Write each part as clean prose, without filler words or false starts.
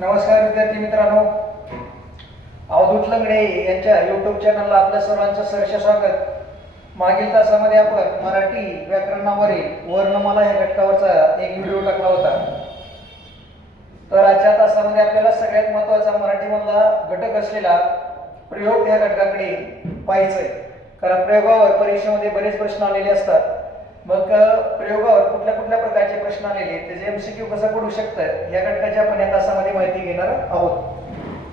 नमस्कार विद्यार्थी मित्रांनो, अवधूत लंगडे यांच्या यूट्यूब चॅनलला आपल्या सर्वांचं सहर्ष स्वागत. मागील तासामध्ये आपण मराठी व्याकरणावरील वर्णमाला या घटकावरचा एक व्हिडिओ टाकला होता. तर आजच्या तासामध्ये आपल्याला सगळ्यात महत्त्वाचा मराठीमधला घटक असलेला प्रयोग या घटकाकडे पाहायचंय. कारण प्रयोगावर परीक्षेमध्ये बरेच प्रश्न आलेले असतात. मग प्रयोगावर कुठल्या कुठल्या प्रकारचे प्रश्न आलेले, त्याचे एमसीक्यू कसं पडू शकतं या घटकाची आपण या तासामध्ये माहिती घेणार आहोत.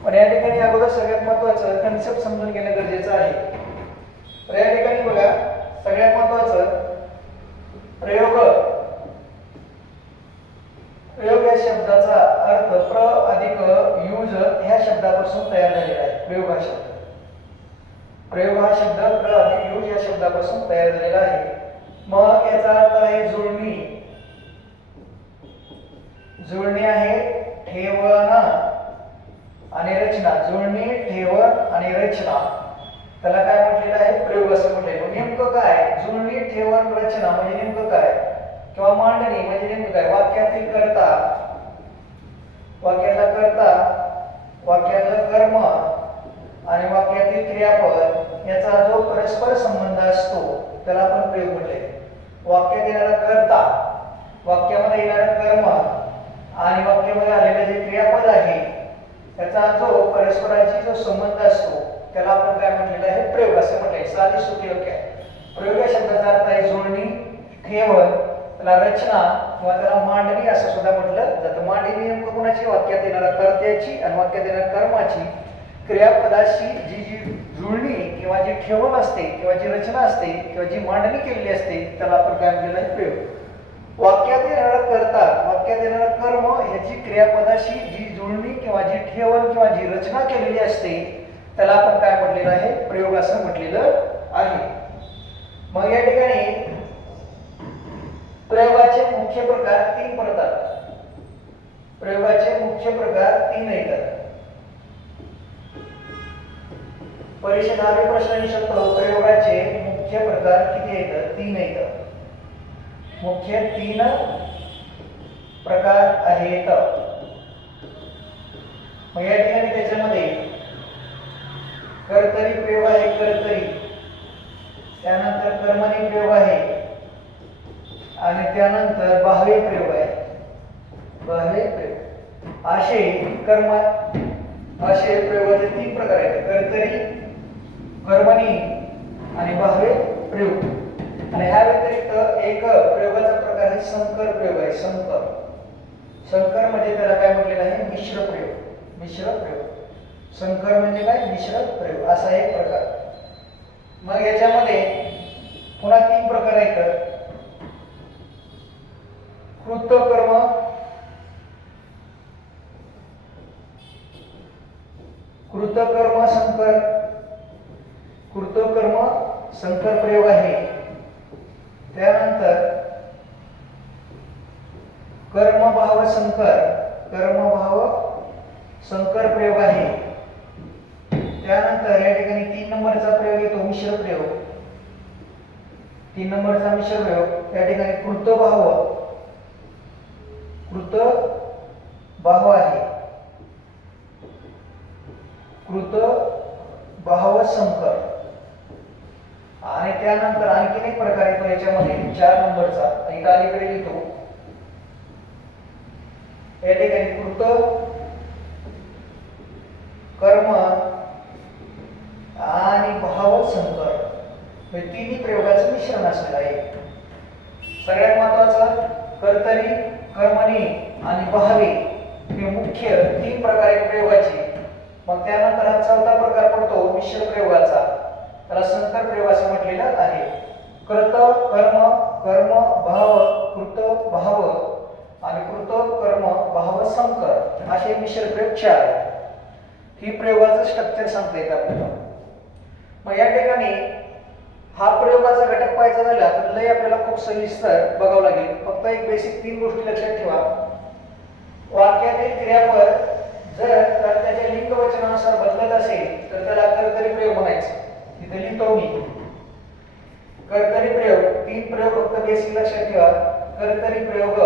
पण या ठिकाणी अगोदर सगळ्यात महत्त्वाचं कन्सेप्ट समजून घेणं गरजेचं आहे. तर या ठिकाणी बघा, सगळ्यात महत्त्वाचं प्रयोग या शब्दाचा अर्थ प्र अधिक यूज ह्या शब्दापासून तयार झालेला आहे. प्रयोग हा शब्द प्र अधिक यूज या शब्दापासून तयार झालेला आहे. मग याचा अर्थ आहे जुळणी. जुळणी आहे ठेवण आणि रचना. जुळणी, ठेवण आणि रचना, त्याला काय म्हटलेलं आहे? प्रयोग असं म्हटलंय. नेमकं काय जुळणी, ठेवण, रचना म्हणजे नेमकं काय? किंवा मांडणी म्हणजे नेमकं काय? वाक्यातील कर्ता, वाक्यातला कर्ता, वाक्यातलं कर्म आणि वाक्यातील क्रियापद याचा जो परस्पर संबंध असतो त्याला आपण प्रयोग म्हटले. वाक्यात येणारा कर्ता, वाक्यामध्ये येणारा कर्म आणि वाक्यामध्ये आलेले जे क्रियापद आहे त्याचा जो परस्परांशी जो संबंध असतो त्याला आपण काय म्हटलेलं आहे? प्रयोग असं म्हटलंय. साधी सोपी वाक्य. प्रयोग या शब्दाचा अर्थ आहे जुळणी, ठेवण, त्याला रचना किंवा त्याला मांडणी असं सुद्धा म्हटलं जातं. मांडणी नेमकं कोणाची? वाक्यात येणाऱ्या कर्त्याची आणि वाक्यात येणाऱ्या कर्माची क्रियापदाशी जी जुळणी किंवा जी ठेवण असते किंवा जी रचना असते किंवा जी मांडणी केलेली असते त्याला आपण काय म्हटलेलं आहे? प्रयोग. वाक्यात येणारा कर्ता, वाक्यात येणारा कर्म याची क्रियापदाशी जी जुळणी किंवा जी ठेवण किंवा जी रचना केलेली असते त्याला आपण काय म्हटलेलं आहे? प्रयोग असं म्हटलेलं आहे. मग या ठिकाणी प्रयोगाचे मुख्य प्रकार तीन पडतात. प्रयोगाचे मुख्य प्रकार तीन येतात. परीक्षेत हा प्रश्न येऊ शकतो, प्रयोगाचे मुख्य प्रकार किती येतात? तीन येतात. मुख्य तीन प्रकार आहेत. मग या ठिकाणी त्याच्यामध्ये कर्तरी प्रयोग आहे, कर्तरी, त्यानंतर कर्मणी प्रयोग आहे आणि त्यानंतर बाह्य प्रयोग आहे. बाह्य प्रयोग असे प्रयोगाचे तीन प्रकार आहेत. कर्तरी, कर्मणी आणि बाह्य प्रयोग. आणि ह्या व्यतिरिक्त एक प्रयोगाचा प्रकार आहे संकर प्रयोग आहे. संकर म्हणजे त्याला काय म्हटलेलं आहे? मिश्र प्रयोग. मिश्र प्रयोग. संकर म्हणजे काय? मिश्र प्रयोग असा एक प्रकार. मग याच्यामध्ये पुन्हा तीन प्रकार आहेत. कृतकर्म, कृतकर्म संकर, कृतकर्म संकर प्रयोग आहे. त्यानंतर कर्मभाव संकर, कर्मभाव संकर प्रयोग आहे. त्यानंतर या ठिकाणी तीन नंबरचा प्रयोग येतो मिश्र प्रयोग. तीन नंबरचा मिश्र प्रयोग या ठिकाणी कृतभाव आहे. कृतभाव संकर. आणि त्यानंतर आणखीन एक प्रकार येतो याच्यामध्ये 4 नंबरचा, इथं अलीकडे लिहितो. या ठिकाणी कृत कर्म आणि भाव संकर हे तिन्ही प्रयोगाचं मिश्रण असलेलं आहे. सगळ्यात महत्वाचं कर्तरी, कर्मणी आणि भावे हे मुख्य तीन प्रकार आहेत प्रयोगाचे. मग त्यानंतर हा चौथा प्रकार पडतो मिश्र प्रयोगाचा, त्याला संकर प्रयोग असं म्हटलेलं आहे. कर्त, कर्म, कर्म भाव, कृत भाव आणि कृत कर्म भाव संकर असे मिश्र प्रयोग 4 आहेत. ही प्रयोगाचं स्ट्रक्चर सांगता येतं आपल्याला. मग या ठिकाणी हा प्रयोगाचा घटक पाहायचा झाला तर लय आपल्याला खूप सविस्तर बघावं लागेल. फक्त एक बेसिक 3 गोष्टी लक्षात ठेवा. वाक्यातील क्रियापद जर कर्त्याच्या लिंग वचनानुसार बदलत असेल तर त्याला कर्तरी प्रयोग म्हणायचं. इथे लिहितो मी कर्तरी प्रयोग. 3 प्रयोग फक्त बेसिक लक्षात ठेवा. कर्तरी प्रयोग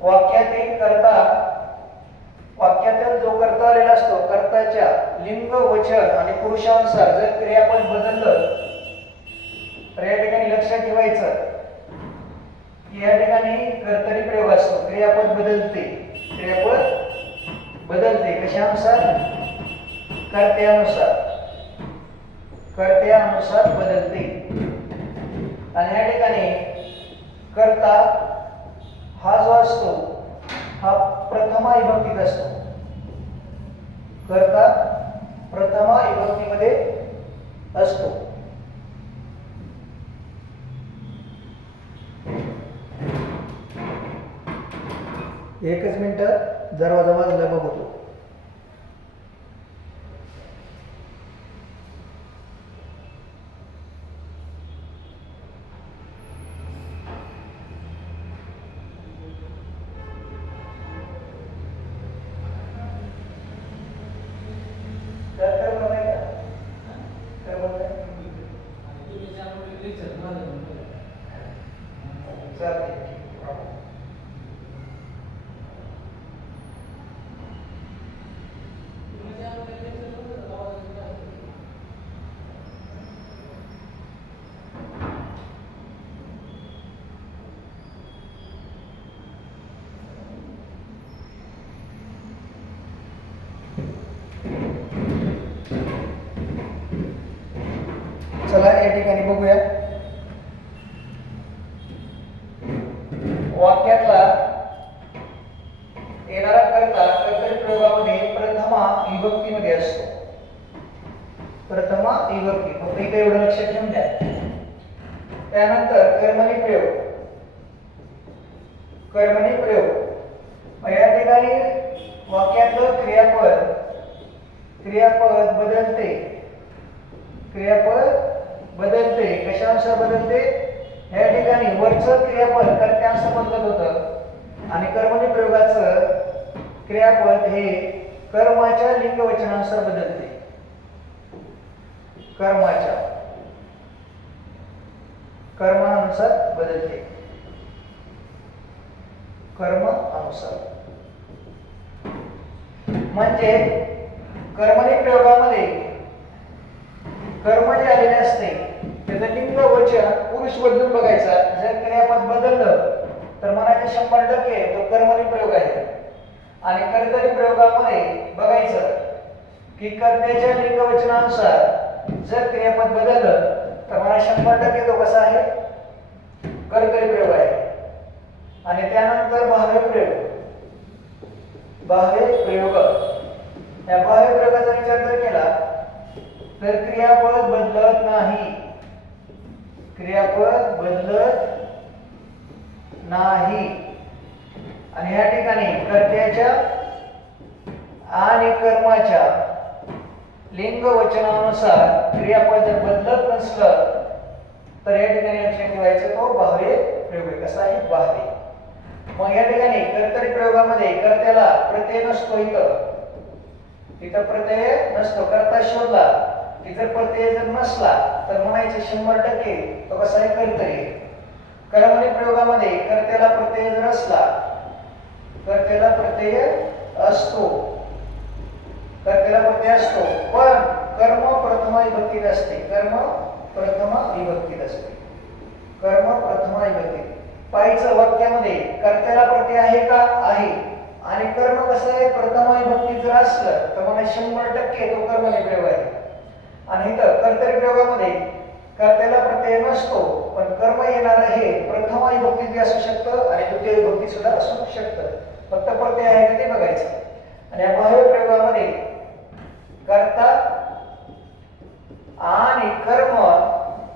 वाक्यातील कर्ता आलेला असतो कर्ताच्या लिंग वचन आणि पुरुषानुसार जर क्रियापद बदललं तर या ठिकाणी लक्षात ठेवायचं की या ठिकाणी कर्तरी प्रयोग असतो. क्रियापद बदलते, क्रियापद बदलते कशानुसार? कर्त्यानुसार, कर्त्यानुसार बदलते. आणि या ठिकाणी कर्ता हा जो असतो हा प्रथमा विभक्तीत असतो. कर्ता प्रथमा विभक्तीमध्ये असतो. एकच मिनिट दरवाजा वाजला बघतो. चला या ठिकाणी बघूया वाक्यातला येणारा कर्ता कर्तरी प्रयोगामध्ये प्रथमा विभक्तीमध्ये असतो. प्रथमा विभक्ती फक्त इथे एवढं लक्षात ठेवून द्या. त्यानंतर कर्मणी प्रयोग, कर्मणी प्रयोग या ठिकाणी वाक्यातलं क्रियापद बदलते, क्रियापद बदलते कशानुसार बदलते? या ठिकाणी वरचं क्रियापद कर्त्यानुसार बदलत होतं आणि कर्मणी प्रयोगाचं क्रियापद हे कर्माच्या लिंगवचनानुसार बदलते. कर्माच्या कर्मानुसार बदलते, कर्म अनुसार. म्हणजे कर्मणी प्रयोगामध्ये कर्म जे आलेले असते त्याचं लिंग वचन पुरुष बदलून बघायचा. जर क्रियापद बदललं तर म्हणायचे 100% तो कर्मणी प्रयोग आहे. आणि कर्तरी प्रयोगामध्ये बघायचं की कर्त्याच्या लिंग वचनानुसार जर क्रियापद बदललं तर मला 100% तो कसा आहे? कर्तरी प्रयोग आहे. आणि त्यानंतर बाह्य प्रयोग, बाह्य प्रयोग. या बाह्य प्रयोगाचा विचार जर केला तर क्रियापद बदलत नाही, क्रियापद बदलत नाही. आणि या ठिकाणी कर्त्याच्या आणि कर्माच्या लिंग वचनानुसार क्रियापद जर बदलत नसलं तर या ठिकाणी लक्षात ठेवायचं तो बाह्य प्रयोग आहे. कसा आहे? बाह्य. मग या ठिकाणी कर्तरी प्रयोगामध्ये कर्त्याला प्रत्यय नसतो. इथं प्रत्यय नसतो. कर्ता शोधला की जर प्रत्यय जर नसला तर म्हणायचे 100% तो कसा आहे? कर्तरी. कर्मणी प्रयोगामध्ये कर्त्याला प्रत्यय जर असला, कर्त्याला प्रत्यय असतो, कर्त्याला प्रत्यय असतो पण कर्म प्रथमा विभक्तीत असते. कर्म प्रथमा विभक्तीत असते. कर्म प्रथमा विभक्तीत. पाहिजे वाक्यामध्ये कर्त्याला प्रत्यय आहे का? आहे. आणि कर्म कसं आहे? प्रथमा विभक्तीत जर असलं तर मला 100% तो कर्मणी प्रयोग आहे. आणि इथं कर्तरी प्रयोगामध्ये कर्त्याला प्रत्यय नसतो पण कर्म येणार हे प्रथमा विभक्तीत असू शकतं आणि द्वितीय विभक्ती सुद्धा असू शकतं. फक्त प्रत्यय आहे का ते बघायचं. आणि या बाह्य प्रयोगामध्ये कर्ता आणि कर्म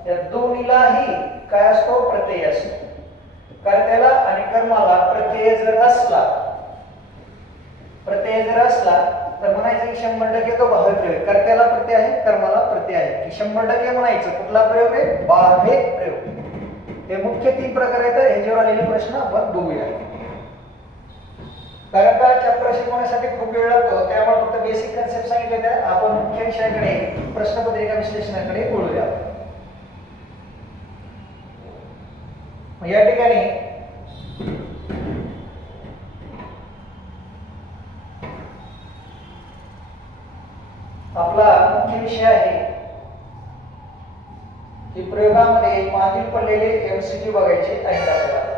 या दोन्हीलाही काय असतो? प्रत्यय असतो. कर्त्याला आणि कर्माला प्रत्यय जर असला, प्रत्यय जर असला तर म्हणायचं की 100% तो बाह्य प्रयोग. कर्त्याला प्रत्यय आहे, कर्माला प्रत्यय आहे की 100% म्हणायचं. कुठला प्रयोग आहे? बाह्य प्रयोग. हे मुख्य 3 प्रकार आहेत. ह्याच्यावर आलेले प्रश्न आपण बघूया. कारण का चॅप्टर शिकवण्यासाठी खूप वेळ लागतो त्यामुळे फक्त बेसिक कन्सेप्ट सांगितले त्या आपण मुख्य विषयाकडे प्रश्नपत्रिका विश्लेषणाकडे वळूया. या ठिकाणी आपला मुख्य विषय आहे की प्रयोगामध्ये मागील पडलेले एमसीक्यू बघायचे आहेत आपल्याला.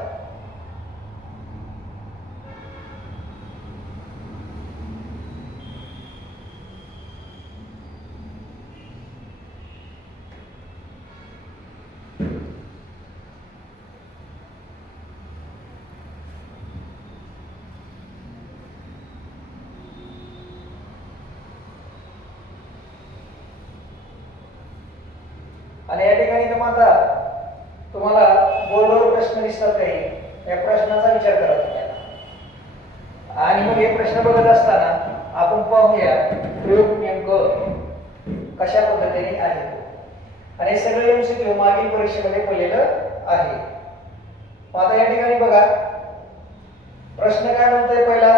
आणि या ठिकाणी तुम्हाला बोर्डवर प्रश्न दिसतात काही, या प्रश्नाचा विचार करा तुम्ही आता. आणि मग हे प्रश्न बघत असताना आपण पाहूया प्रयोग नेमकं कशा पद्धतीने आहे. आणि हे सगळे एमसीक्यू मागील परीक्षेमध्ये पडलेलं आहे. आता या ठिकाणी बघा प्रश्न काय म्हणतोय पहिला,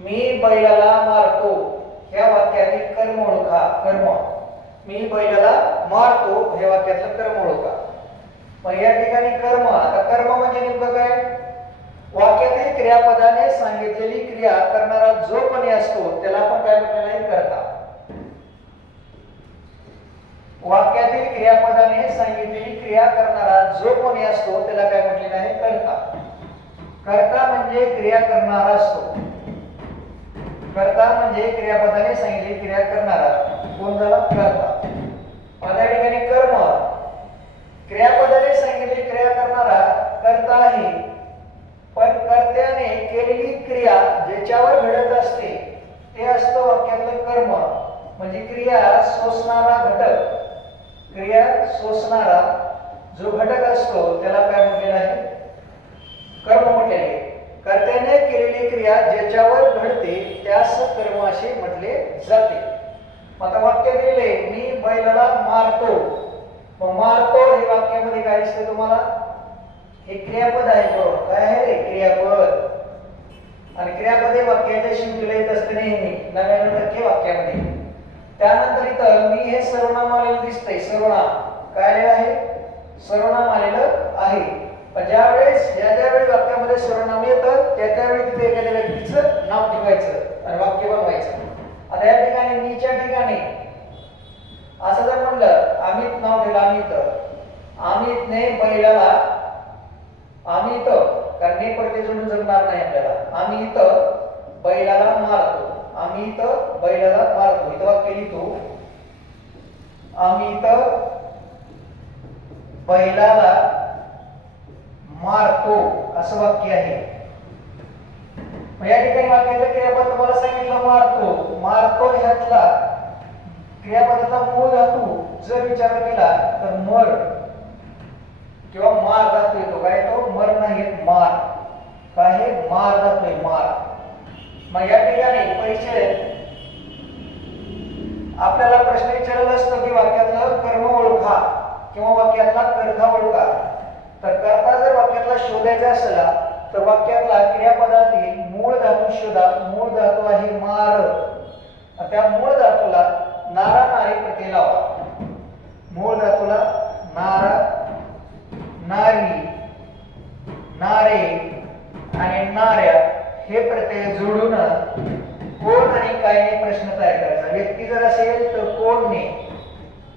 मी बैलाला मारतो ह्या वाक्यातील कर्म ओळखा. कर्म, मी बैलाला मारतो हे वाक्यातलं कर्म ओळखा. मग या ठिकाणी कर्म, आता कर्म म्हणजे नेमकं काय, वाक्यातील क्रियापदाने सांगितलेली क्रिया करणारा जो कोणी असतो त्याला आपण काय म्हटलेलं आहे, कर्ता. वाक्यातील क्रियापदाने सांगितलेली क्रिया करणारा जो कोणी असतो त्याला काय म्हटलेलं आहे, कर्ता. कर्ता म्हणजे क्रिया करणारा असतो. कर्ता म्हणजे क्रियापदाने सांगितलेली क्रिया करणारा कोण झाला, कर्ता. आता या ठिकाणी कर्म क्रियापदाने सांगितलेली क्रिया करणारा कर्ता आहे. पण कर्त्याने केलेली क्रिया ज्याच्यावर घडत असते ते असतं वाक्यातलं कर्म. म्हणजे क्रिया सोसणारा घटक, क्रिया सोसणारा जो घटक असतो त्याला काय म्हटलेलं आहे, कर्म म्हटलेले. कर्त्याने केलेली क्रिया ज्याच्यावर घडते त्यास कर्म असे म्हटले जाते. आता वाक्य दिले, मी बैलाला मारतो. मग मारतो हे वाक्यामध्ये काय दिसतं तुम्हाला, हे क्रियापद आहे. बरोबर, काय आहे रे, क्रियापद. आणि क्रियापद हे वाक्याच्या शेवटीला येत असते नेहमी 99% वाक्यामध्ये. त्यानंतर इथं मी हे सर्वनाम आलेलं दिसतंय. सर्वनाम काय आलेलं आहे, सर्वनाम आलेलं आहे. पण ज्या वेळी वाक्यामध्ये सर्वनाम येतं त्यावेळी तिथे एखाद्या व्यक्तीचं नाव ठेवायचं आणि वाक्य बनवायचं. आता या ठिकाणी मीच्या ठिकाणी असं जर म्हणलं, अमित नाव ठेवलं, अमितने बैलाला, अमित कारण परत जोडून जगणार नाही आपल्याला, अमित बैलाला मारतो. अमित बैलाला मारतो. इथं वाक्य लिहितो, अमित बैलाला मारतो असं वाक्य आहे. मग या ठिकाणी वाक्याचं क्रियापद तुम्हाला सांगितलं मारतो. मारतो ह्यातला क्रियापदाचा मूळ धातू जर विचार केला तर मर किंवा मार धातू येतो. काय तो, मर नाही, मार. काय हे, मार धातू, मार. मग या ठिकाणी परीक्षेत आपल्याला प्रश्न विचारला असतो की वाक्यातलं कर्म ओळखा किंवा वाक्यातला कर्ता ओळखा. तर कर्ता जर वाक्यातला शोधायचा असला तर वाक्यातला क्रियापदातील मूळ धातू शोधा. मूळ धातू आहे मार. त्या मूळ धातूला नारा नारी प्रत्यय लावा. मूळ धातूला नारा, नारी, नारे आणि नाऱ्या हे प्रत्यय जोडून कोण आणि कायने प्रश्न तयार करायचा. व्यक्ती जर असेल तर कोणने,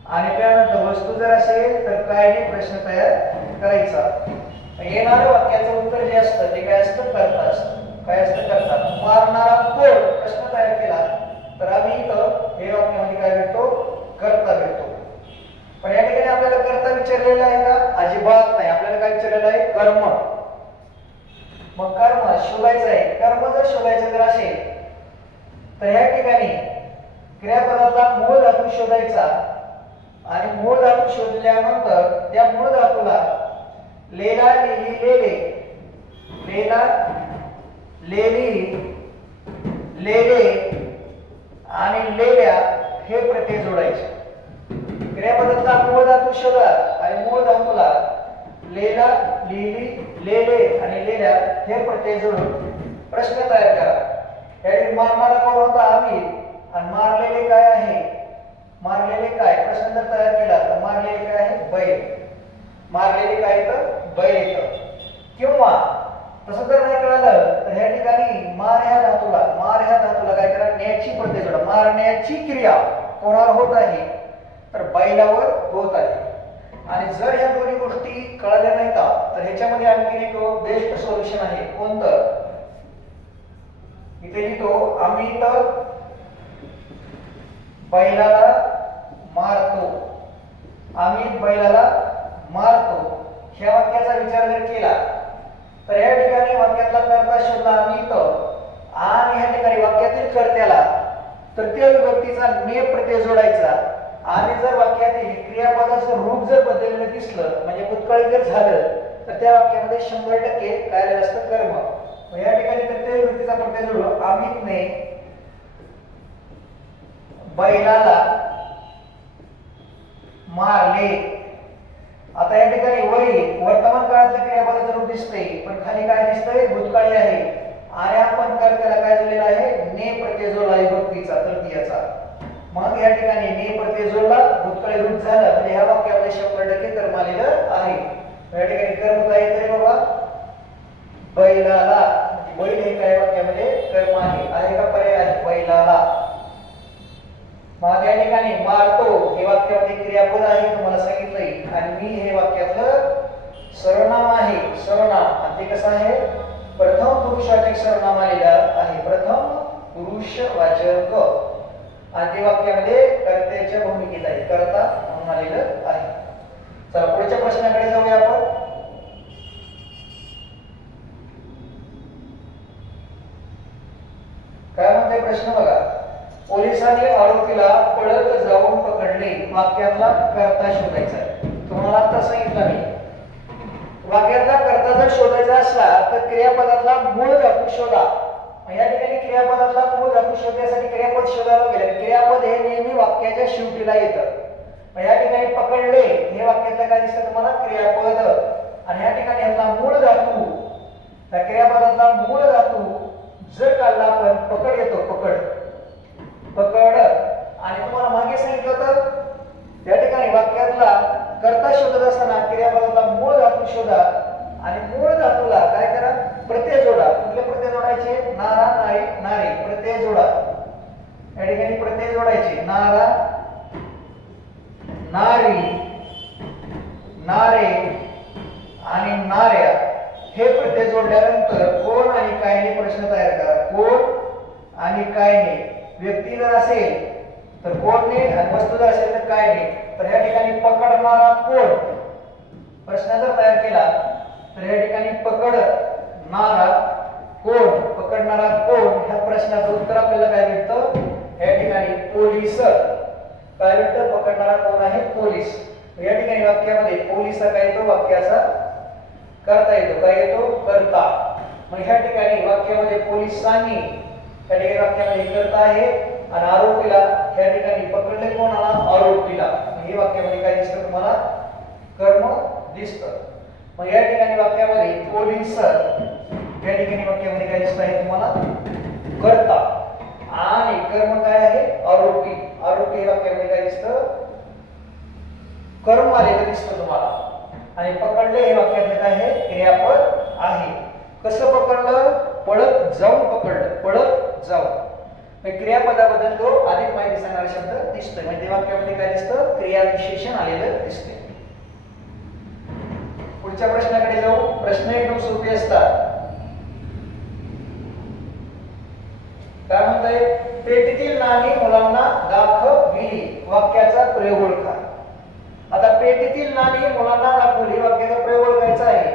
आणि त्यानंतर वस्तू जर असेल तर कायने प्रश्न तयार करायचा. येणारं वाक्याचं उत्तर जे असतं ते काय असतं, कर्ता असतं. काय असतं, कर्ता. मारणारा कोण प्रश्न तयार केला तर आम्ही इथं हे वाक्यामध्ये काय भेटतो, कर्ता भेटतो. पण या ठिकाणी आपल्याला कर्ता विचारलेला आहे का, अजिबात नाही. आपल्याला काय विचारलेलं आहे, कर्म. मग कर्म शोधायचं आहे. कर्म जर शोधायचं जर असेल तर ह्या ठिकाणी क्रियापदातला मूळ धातू शोधायचा. आणि मूळ धातू शोधल्यानंतर त्या मूळ धातूला लेला, लेली, लेले, लेला, लेली, लेले आणि लेल्या हे प्रत्यय जोडायचे. क्रियापदातला मूळ धातू शोधा आणि मूळ धातूला लेला, लिली, लेले आणि लेल्या हे प्रत्यय जोडून प्रश्न तयार करा. यावेळी मारणारा कोण होता, अमित. आणि मारलेले काय आहे, मारलेले काय, प्रश्न जर तयार केला तर मारलेले काय आहे, बैल. मारलेले काय येतं, बैल येतं. किंवा तसं जर नाही कळालं तर ह्या ठिकाणी मार ह्या धातूला काय मारण्याची प्रत्येक मारण्याची क्रिया कोणावर होत आहे तर बैलावर होत आहे. आणि जर ह्या दोन्ही गोष्टी कळल्या नाहीत तर ह्याच्यामध्ये आणखी एक बेस्ट सोल्युशन आहे. कोणतं? इथे लिहितो अमित बैलाला मारतो. अमित बैलाला मारतो. ह्या वाक्याचा विचार जर केला तर या ठिकाणी वाक्यातला कर्ता शोधला अमित आणि ह्या ठिकाणी वाक्यातील कर्त्याला तृतीय विभक्तीचा ने प्रत्यय जोडायचा. आणि जर वाक्यातील क्रियापदाचं रूप जर बदललेलं दिसलं म्हणजे भूतकाळी जर झालं तर त्या वाक्यामध्ये 100% काय आलेलं असतं कर्म. मग या ठिकाणी तृतीय विभक्तीचा प्रत्यय जोडू अमितने बैलाला मारले. आता या ठिकाणी वरी वर्तमान काळातलं क्रियापदाचं रूप दिसतंय पण खाली काय दिसतंय भूतकाळी आहे. आणि आपण कर्त्याला काय जोडलेला आहे ने प्रत्यय जोडला विभक्तीचा तृतीयाचा. मग या ठिकाणी ने प्रत्यय जोडला भूतकाळी रूप झालं म्हणजे ह्या वाक्यामध्ये 100% कर्म आलेलं आहे. या ठिकाणी कर्म काय येतंय बाबा बैलाला. बैल हे काय वाक्यामध्ये कर्म आहे का पर्याय आहे बैलाला. मग या ठिकाणी मारतो हे वाक्यामध्ये क्रियापद आहे तुम्हाला सांगितलंय आणि मी हे वाक्यातलं सर्वनाम आहे. सर्वनाम आणि ते कसं आहे प्रथम पुरुषवाचक सर्वनाम आलेलं आहे. प्रथम पुरुषवाचक आणि ते वाक्यामध्ये कर्त्याच्या भूमिकेत आहे कर्ता म्हणून आलेलं आहे. चला पुढच्या प्रश्नाकडे जाऊया आपण. काय म्हणते प्रश्न बघा. पोलिसांनी आरोपीला पळत जाऊन पकडले. वाक्यातला कर्ता शोधायचा आहे. तुम्हाला आता सांगितलं मी वाक्यातला कर्ता जर शोधायचा असला तर क्रियापदातला मूळ धातू शोधा. या ठिकाणी क्रियापदातला मूळ धातू शोधण्यासाठी क्रियापद शोधायला गेले. क्रियापद हे नेहमी वाक्याच्या शेवटीला येतं. या ठिकाणी पकडले हे वाक्यातलं काय दिसतं तुम्हाला क्रियापद आणि या ठिकाणी यातला मूळ धातू त्या क्रियापदातला मूळ धातू जर काढला आपण पकड येतो पकड पकड. आणि तुम्हाला मागे सांगितलं तर या ठिकाणी वाक्यातला कर्ता शोधत असताना क्रियापदातला मूळ धातू शोधा आणि मूळ धातूला काय करा प्रत्यय जोडा. कुठले प्रत्यय जोडायचे नारा नारी नारे प्रत्यय जोडा. या ठिकाणी प्रत्यय जोडायचे नारा नारी नारे आणि नाऱ्या हे प्रत्यय जोडल्यानंतर कोण आणि कायने प्रश्न तयार करा. कोण आणि कायने व्यक्ती जर असेल तर कोणने आणि वस्तू जर असेल तर कायने. तर या ठिकाणी पकडणारा कोण प्रश्न जर तयार केला तर या ठिकाणी पकडणारा कोण पकडणारा कोण ह्या प्रश्नाचं उत्तर आपल्याला काय भेटतं या ठिकाणी पोलीस. काय भेटतं पकडणारा कोण आहे पोलीस. या ठिकाणी वाक्यामध्ये पोलीस काय येतो वाक्याचा कर्ता येतो. काय येतो कर्ता. मग ह्या ठिकाणी वाक्यामध्ये पोलिसांनी या ठिकाणी वाक्यामध्ये कर्ता आहे आणि आरोपीला या ठिकाणी पकडले कोणाला आरोपीला. हे वाक्यामध्ये काय दिसतं तुम्हाला कर्म दिसतं. मग या ठिकाणी वाक्यामध्ये पोलीस या ठिकाणी वाक्यामध्ये काय दिसतं आहे तुम्हाला कर्ता आणि कर्म काय आहे आरोपी. आरोपी हे वाक्यामध्ये काय दिसतं कर्म आलेलं दिसतं तुम्हाला. आणि पकडले हे वाक्यातलं काय आहे क्रियापद आहे. कसं पकडलं पळत जाऊन पकडलं पळत जाऊन. क्रियापदाबद्दल तो अधिक माहिती सांगणारा शब्द दिसतोय म्हणजे वाक्यामध्ये काय दिसतं क्रिया विशेषण आलेलं दिसते. पुढच्या प्रश्नाकडे जाऊ. प्रश्न एकदम सोपे असतात. काय म्हणताय पेटीतील नाणी मुलांना दाखविली. वाक्याचा प्रयोग ओळखा. आता पेटीतील नाणी मुलांना दाखवली वाक्याचा प्रयोग ओळखायचा आहे.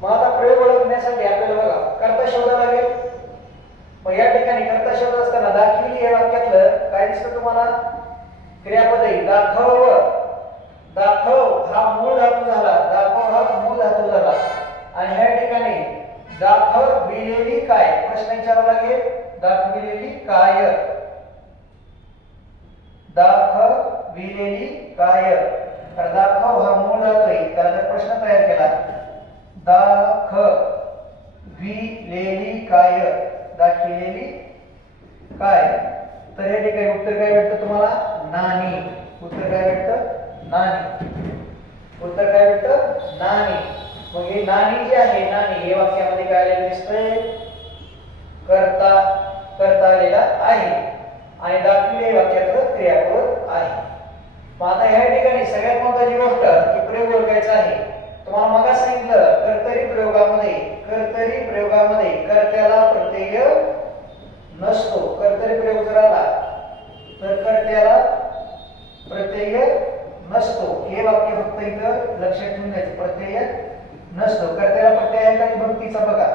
मग आता प्रयोग ओळखण्यासाठी आपल्याला बघा कर्ता शोधावा लागेल. मग या ठिकाणी कर्ता शोधत असताना दाखविली हे वाक्यातलं काय दिसतं तुम्हाला क्रियापद आहे दाखव. दाखव हा मूळ धातू झाला. दाखव हा मूळ धातू झाला आणि ह्या ठिकाणी दाखविलेली काय प्रश्न विचारावा लागेल. दाखविलेली काय दाखविलेली काय. तर दाखव हा मूळ धातू आहे. त्याला जर प्रश्न तयार केला दाखविलेली काय दाखविलेली काय तर या ठिकाणी उत्तर काय भेटतं तुम्हाला नाणी. उत्तर काय भेटतं नाणी. उत्तर काय भेटतं नाणी. मग हे नाणी जे आहे नाणी हे वाक्यामध्ये काय आलेलं दिसतंय कर्ता कर्ता आलेला आहे. नसतो, कर्तरी प्रयोग जर आला तर कर्त्याला प्रत्यय नसतो. हे वाक्य फक्त इथं लक्षात ठेवून द्यायचं, प्रत्यय नसतो. कर्त्याला प्रत्यय आहे का विभक्तीचा बघा?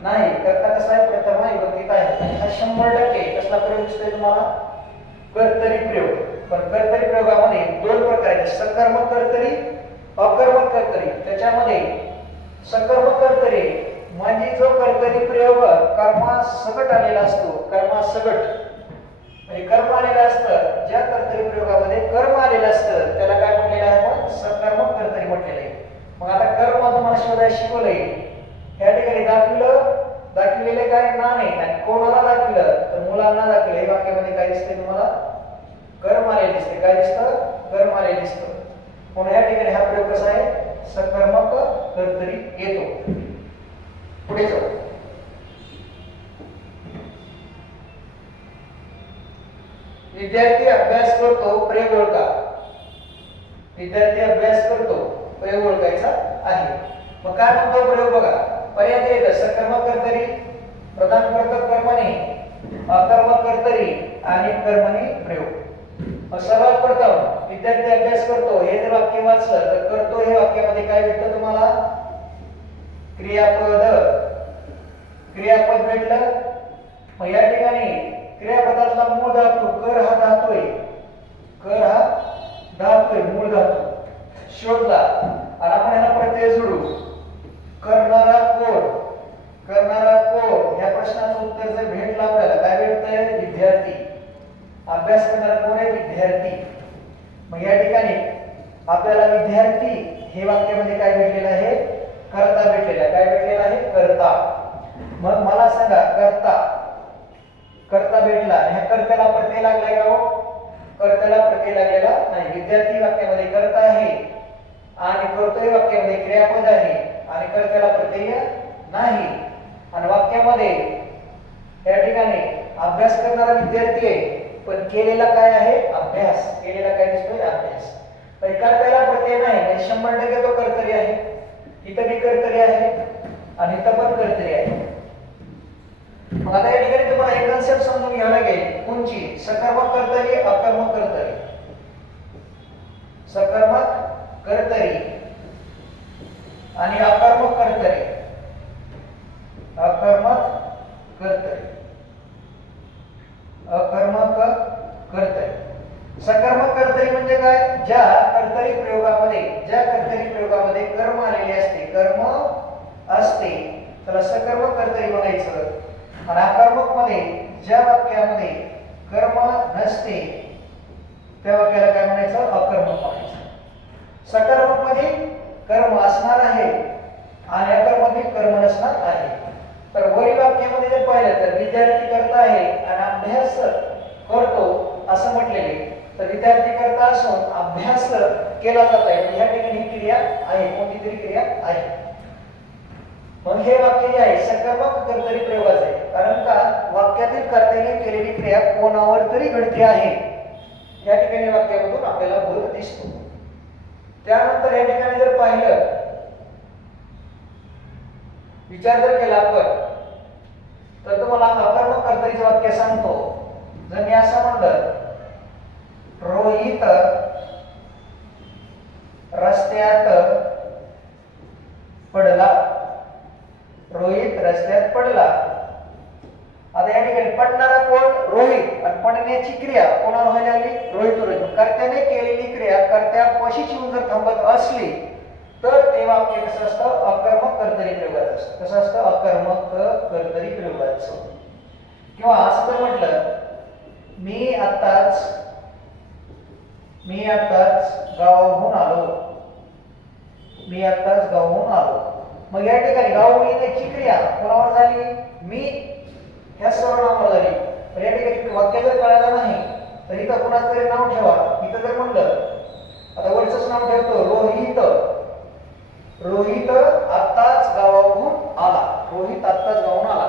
नाही. कर्ता कसा आहे? प्रथमा विभक्तीचा आहे. हा 100% कसला प्रयोग दिसतोय तुम्हाला? कर्तरी प्रयोग. पण कर्तरी प्रयोगामध्ये दोन प्रकार आहेत, सकर्मक कर्तरी, अकर्मक कर्तरी. त्याच्यामध्ये सकर्मक कर्तरी म्हणजे जो कर्तरी प्रयोग कर्मासकट आलेला असतो, कर्मासकट म्हणजे कर्म आलेलं असतं, ज्या कर्तरी प्रयोगामध्ये कर्म आलेलं असतं त्याला काय म्हटलेलं आहे? आपण सकर्मक कर्तरी म्हटलेलं आहे. मग आता कर्म तुम्हाला शोधायला शिकवलंय. या ठिकाणी दाखविलेले काय? नाणे. आणि कोणाला दाखविलं? तर मुलांना दाखविलं. हे वाक्यामध्ये काय दिसतंय तुम्हाला? कर्म आलेले दिसते. काय दिसतं? कर्म आलेले दिसतं. म्हणून या ठिकाणी हा प्रयोग कसा आहे? सकर्मक कर्तरी येतो. पुढे जाऊ. विद्यार्थी अभ्यास करतो, प्रयोग ओळखा. विद्यार्थी अभ्यास करतो, प्रयोग ओळखायचा आहे. मग काय म्हणतो प्रयोग बघा? पर्याय दिलेत, सकर्मक कर्तरी, प्रधान कर्तक कर्मणी, अकर्मक कर्तरी आणि कर्मणी प्रयोग. सर्वात प्रथम विद्यार्थी अभ्यास करतो हे जर वाक्य वाचलं तर करतो हे वाक्यामध्ये काय भेटतं तुम्हाला? क्रियापद. क्रियापद भेटलं. मग या ठिकाणी क्रियापदातला मूळ धातू कर हा धातू आहे. कर हा धातू आहे, मूळ धातू शोधला आणि आपण याला प्रत्यय जोडू. करणारा कोण? करणारा कोण? या प्रश्नाचं उत्तर जर भेटलं आपल्याला काय भेटतंय? विद्यार्थी. अभ्यास करणारा कोण आहे? विद्यार्थी. मग या ठिकाणी आपल्याला विद्यार्थी हे वाक्यामध्ये काय भेटलेलं आहे? कर्ता भेटलेला आहे. काय भेटलेला आहे? कर्ता. मग मला सांगा, कर्ता भेटला आणि ह्या कर्त्याला प्रत्यय लागलाय का? हो, कर्त्याला प्रत्यय लागलेला नाही. विद्यार्थी वाक्यामध्ये कर्ता आहे आणि करतोय वाक्यामध्ये क्रियापद आहे आणि कर्त्याला प्रत्यय नाही. आणि वाक्यामध्ये या ठिकाणी अभ्यास करणारा विद्यार्थी आहे पण केलेला काय आहे? अभ्यास. केलेला काय दिसतोय? अभ्यास. पण कर्त्याला प्रत्यय नाही म्हणजे 100% तो कर्तरी आहे. इथं बी कर्तरी आहे आणि इथं पण कर्तरी आहे. मग आता या ठिकाणी तुम्हाला एक कन्सेप्ट समजून घ्यावं लागेल. कोणची? सकर्मक कर्तरी, अकर्मक कर्तरी. सकर्मक कर्तरी आणि अकर्मक कर्तरी. अकर्मक कर्तरी, अकर्मक कर्तरी. सकर्मक कर्तरी म्हणजे काय? ज्या कर्तरी प्रयोगामध्ये कर्म आलेले असते, कर्म असते त्याला सकर्मक कर्तरी म्हणायचं. आणि अकर्मक मध्ये ज्या वाक्यामध्ये कर्म नसते त्या वाक्याला काय म्हणायचं? अकर्मक म्हणायचं. सकर्मक मध्ये कर्म असणार आहे आणि अकर्मक मध्ये कर्म नसणार आहे. तर वरील वाक्यामध्ये जर पाहिलं तर विद्यार्थी करता आहे आणि अभ्यास करतो असं म्हटलेले, तर विद्यार्थी करता असून अभ्यास केला जात आहे म्हणजे ह्या ठिकाणी ही क्रिया आहे, कोणती तरी क्रिया आहे. मग हे वाक्य जे आहे सकर्मक कर्तरी प्रयोगाचं आहे. कारण का? वाक्यातील कर्त्याने केलेली क्रिया कोणावर तरी घडते आहे या ठिकाणी वाक्यामधून आपल्याला बोध दिसतो. त्यानंतर या ठिकाणी जर पाहिलं, विचार जर केला आपण तर तुम्हाला अकर्मक कर्तरीचं वाक्य सांगतो. जर मी असं म्हणलं, रोहित रस्त्यात पडला. रोहित रस्त्यात पडला. आता या ठिकाणी पडणारा कोण? रोहित. आणि पडण्याची क्रिया कोणावर व्हायला लागली? रोहित. कर्त्याने केलेली क्रिया कर्त्यापाशीच येऊन जर थांबत असली तर ते वाक्य कसं असतं? अकर्मक कर्तरी प्रयोगाचं असतं. कसं असतं? अकर्मक कर्तरी प्रयोगाचं. किंवा असं जर म्हटलं, मी आताच गावाहून आलो. मी आताच गावाहून आलो. मग या ठिकाणी गावाहून येण्याची क्रिया कोणावर झाली? मी ह्या सर्वनामावर झाली. पण या ठिकाणी वाक्य जर कळालं नाही तर इथं कोणाचं तरी नाव ठेवा. इथं जर म्हणलं, आता वरचंच नाव ठेवतो, रोहित. रोहित आत्ताच गावाहून आला. रोहित आत्ताच गावाहून आला.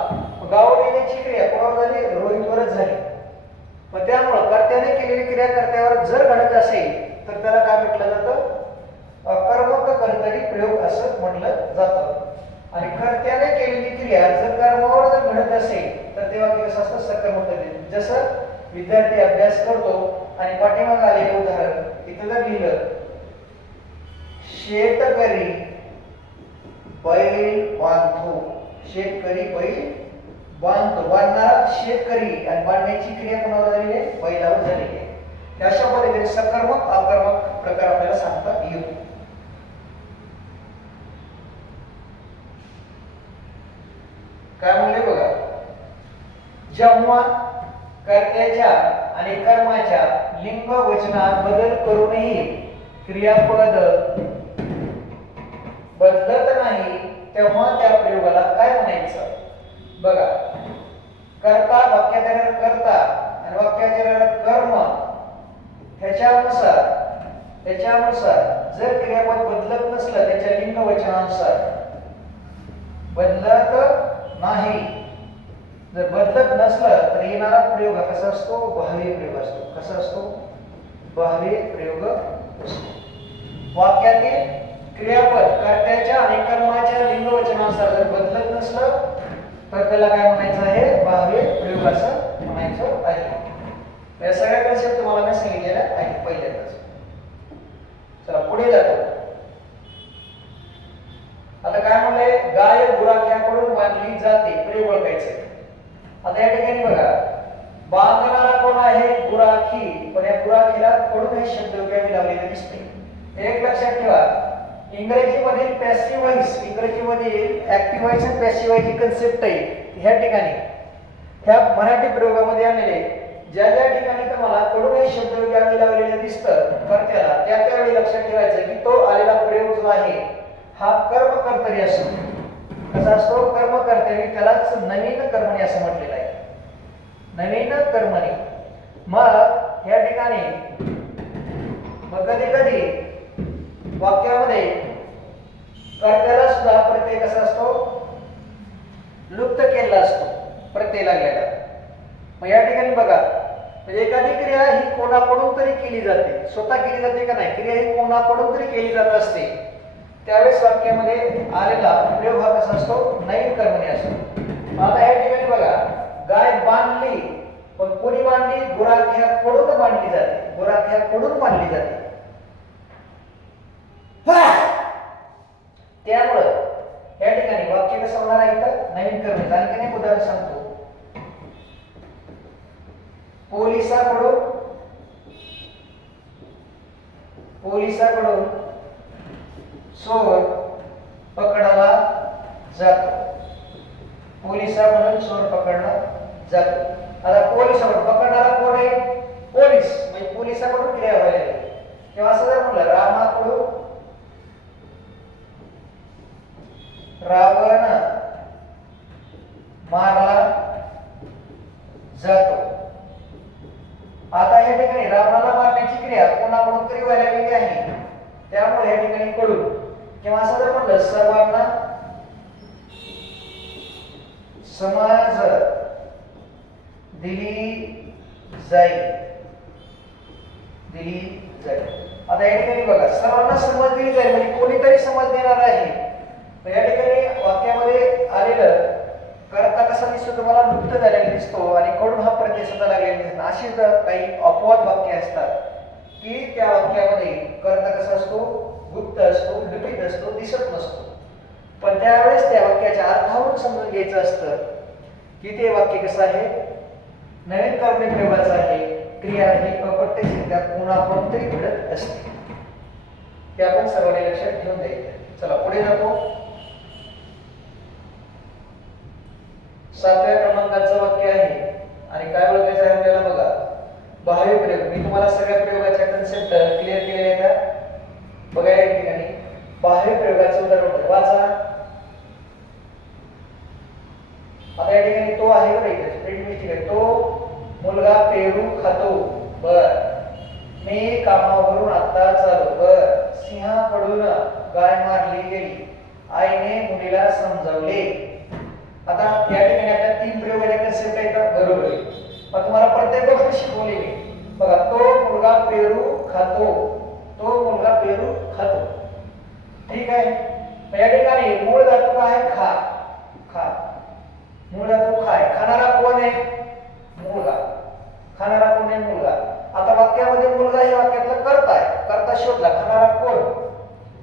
गावाहून येण्याची क्रिया कोणावर झाली? रोहितवरच झाली. मग त्यामुळं कर्त्याने केलेली क्रिया कर्त्यावर जर घडत असेल तर त्याला काय म्हटलं जातं? अकर्मक कर्तरी प्रयोग असं म्हटलं जातं. आणि कर्त्याने केलेली क्रिया जर कर्मावर जर घडत असेल तर तेव्हा कसं असतं? सकर्मक जसं विद्यार्थी अभ्यास करतो आणि पाठीमागे आलेले उदाहरण इथं जर लिहिलं, शेतकरी बैल बांधतो, शेतकरी बैल बांधतो, बांधणारा शेतकरी आणि बांधण्याची क्रिया कोणावर झालेली आहे? बैलावर झालेली आहे. अशा पद्धतीने सकर्मक अकर्मक प्रकार आपल्याला सांगता येतो. काय म्हणले बघा, जेव्हा कर्त्याच्या आणि कर्माच्या लिंग वचनात बदल करूनही क्रियापद बदलत नाही तेव्हा त्या प्रयोगाला काय म्हणायचं? बघा, कर्ता वाक्यात कर्ता आणि वाक्यात कर्म ह्याच्यानुसार जर क्रियापद बदलत नसलं त्याच्या लिंग वचनानुसार बदलत नाही, जर बदलत नसलं तर येणारा प्रयोग कसा असतो? बाह्य प्रयोग असतो. कसा असतो? बाह्य प्रयोग असतो. वाक्यातील क्रियापद कर्त्याच्या आणि कर्माच्या लिंग वचनानुसार जर बदलत नसलं तर त्याला काय म्हणायचं आहे? बाह्य प्रयोग असं म्हणायचं आहे. या सगळ्या कन्सेप्ट तुम्हाला मी सांगितलेल्या आहेत पहिल्यांदाच. चला पुढे जातो. आता काय म्हणलंय? गाय गुराख्याकडून बांधली जाते, प्रयोग ओळखायचे. आता या ठिकाणी बघा, बांधणारा कोण आहे? गुराखी. पण या गुराखीला कडून हे शब्द उपयोगी लावलेले दिसते. एक लक्षात ठेवा, इंग्रजीमधील पॅसिव्ह व्हॉइस, इंग्रजीमधील ऍक्टिव्ह व्हॉइस आणि पॅसिव्ह व्हॉइस ही कन्सेप्ट आहे. ह्या ठिकाणी ह्या मराठी प्रयोगामध्ये आलेले ज्या ज्या ठिकाणी तुम्हाला कडून हे शब्द उपयोगी लावलेले दिसतं कर्त्याला, त्या त्यावेळी लक्षात ठेवायचं की तो आलेला प्रयोग जो आहे हा कर्मकर्तरी असतो. कसा असतो? कर्मकर्तरी. त्यालाच नवीन कर्मणी असं म्हटलेलं आहे. नवीन कर्मणी. मग या ठिकाणी कधी कधी वाक्यामध्ये कर्त्याला सुद्धा प्रत्यय कसा असतो? लुप्त केलेला असतो, प्रत्यय लागलेला. मग या ठिकाणी बघा, म्हणजे एखादी क्रिया ही कोणाकडून तरी केली जाते, स्वतः केली जाते का नाही, क्रिया ही कोणाकडून तरी केली जात असते. त्यावेळेस वाक्यामध्ये आलेला प्रयोग हा कसा असतो? नवीन कर्मणी असतो. आता या ठिकाणी बघा, गाय बांधली, पण कोणी बांधली? गुराख्याकडून बांधली जाते, गुराख्याकडून बांधली जाते. त्यामुळं या ठिकाणी वाक्य कसं होणार आहे? इथं नवीन कर्मणी. आणखी एक उदाहरण सांगतो. पोलिसाकडून चोर पकडायला जातो, पोलिसाकडून चोर पकडला जातो. आता पोलिसाकडून पकडणारा कोण आहे? पोलीस. म्हणजे पोलिसाकडून क्रिया व्हायला लागली. किंवा असं जर म्हणलं, रावण मारला जातो. आता या ठिकाणी रावणाला मारण्याची क्रिया कोणाकडून तरी व्हायला लागलेली आहे, त्यामुळे या ठिकाणी कडून. किंवा असं जर म्हणलं, सर्वांना समज दिली जाईल. आता या ठिकाणी बघा, सर्वांना समज दिली जाईल म्हणजे कोणीतरी समज देणार आहे. या ठिकाणी वाक्यामध्ये आलेलं कर्ता कसा दिसतो? तुम्हाला लुप्त झालेला दिसतो आणि कडून हा प्रत्यय सुद्धा लागलेला दिसतो. अशी जर काही अपवाद वाक्य असतात की त्या वाक्यामध्ये कर्ता कसा असतो? गुप्त असतो, लिपित असतो, दिसत नसतो. पण त्यावेळेस त्या वाक्याच्या अर्थावरून समजून घ्यायचं असतं की ते वाक्य कसं आहे? नवीन कर्मणी प्रयोगाचं आहे. क्रिया ही अप्रत्यक्षरित्या कोणाकडून तरी घडत असते. ते आपण सर्वांनी लक्षात ठेवून द्यायचं. चला पुढे जातो. 7व्या क्रमांकाचं वाक्य आहे आणि काय ओळखायचं आहे आपल्याला? बघा, बाह्य प्रयोग. मी तुम्हाला सगळ्या प्रयोगाच्या कन्सेप्ट क्लिअर केलेल्या आहेत. बघा या ठिकाणी बाह्य प्रयोगाचं उदाहरण वाचा. आता या ठिकाणी तो आहे बरं, इथे स्प्लिट मिस्टेक आहे. तो मुलगा पेरू खातो. बर. मी कामावरून आता चालू. बर. सिंहाकडून गाय मारली गेली. आईने मुलीला समजावले. आता या ठिकाणी आपल्या 3 प्रयोगाच्या कन्सेप्ट आहेत. बरोबर आहे. मग तुम्हाला प्रत्येक गोष्ट शिकवलेली. बघा, तो मुलगा पेरू खातो, तो मुलगा पेरू खातो. ठीक आहे. या ठिकाणी मूळ धातू काय आहे? खा. मूळ धातू खाय. खाणारा कोण आहे? मुलगा. शोधला, खाणारा कोण,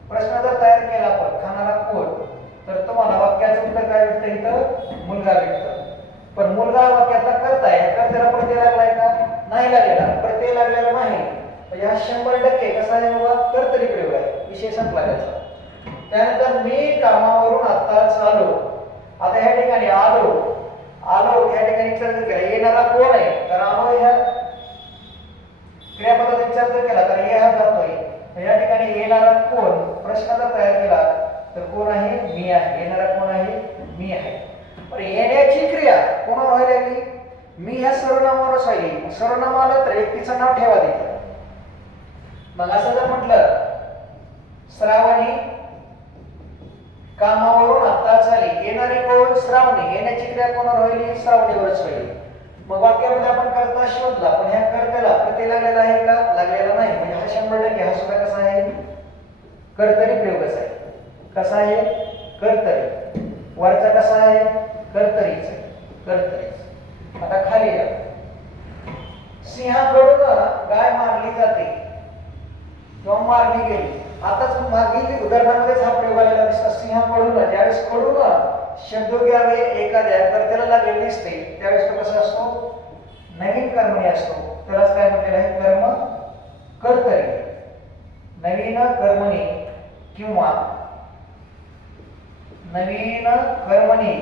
प्रश्न जर तयार केला आपण खाणारा कोण, तर तुम्हाला वाक्याचं उत्तर काय भेटतं, इथं मुलगा भेटतं. पण मुलगा वाक्यातला कर्ता आहे, कर्त्याला प्रत्यय लागलाय का, नाही लागलेला, प्रत्यय लागलेला नाही. म्हणजे हा 100% कसा आहे बाबा, कर्तरी प्रयोग आहे, विषय संपला त्याचा. त्यानंतर मी कामावरून आत्ताच आलो. आता ह्या ठिकाणी आलो ह्या ठिकाणी विचार जर केला येणारा कोण आहे, तर आलो ह्या क्रियापदाचा विचार जर केला तर ये हा जातोय. या ठिकाणी येणारा कोण प्रश्न जर तयार केला तर कोण आहे, मी आहे. येणारा कोण आहे, मी आहे. पण येण्याची क्रिया कोणावर व्हायला लागली, मी ह्या सर्वनामावरच व्हायली. सर्वनाम आलं तर व्यक्तीचं नाव ठेवा तिथं. मग असं जर म्हटलं श्रावणी कामावरून आत्ताच आली, येणारी कोण, श्रावणी. येण्याची क्रिया कोणावर व्हायली, श्रावणीवरच व्हायली. मग वाक्यामध्ये आपण कर्ता शोधला, पण ह्या कर्त्याला प्रत्यय लागलेला आहे का, लागलेला नाही. म्हणजे हा 100% हा सुद्धा कसा आहे, कर्तरी प्रयोगच आहे. कसा आहे, कर्तरी. वरचा कसा आहे, कर्तरीच आहे, कर्तरीच. आता खाली या, सिंहाकडून गाय मारली जाते किंवा मारली गेली. आताच मागील उदाहरणामध्येच हा प्रयोग आलेला दिसतो. सिंहाकडून ज्यावेळेस कडून शब्द घ्यावे एखाद्या कर्त्याला लागलेले दिसते, त्यावेळेस तो कसा असतो, नवीन कर्मणी असतो. त्यालाच काय म्हटलेलं आहे, कर्म कर्तरी. नवीन कर्मणी किंवा नवीन कर्मणी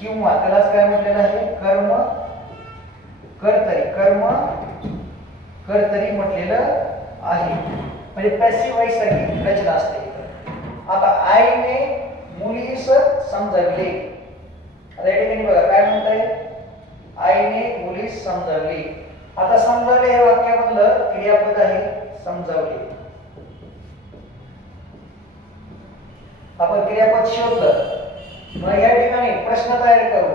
किंवा त्यालाच काय म्हटलेलं आहे, कर्म कर्तरी. कर्म कर्तरी म्हटलेलं आहे. म्हणजे पॅसिव्ह वैसागिक रचना असते. आता आईने मुलीस समजावले. आता या ठिकाणी बघा काय म्हणताय, आईने मुलीस समजावली. आता समजावले हे वाक्यामधलं क्रियापद आहे, समजावले. आपण क्रियापद शोधलं. मग या ठिकाणी प्रश्न तयार करू.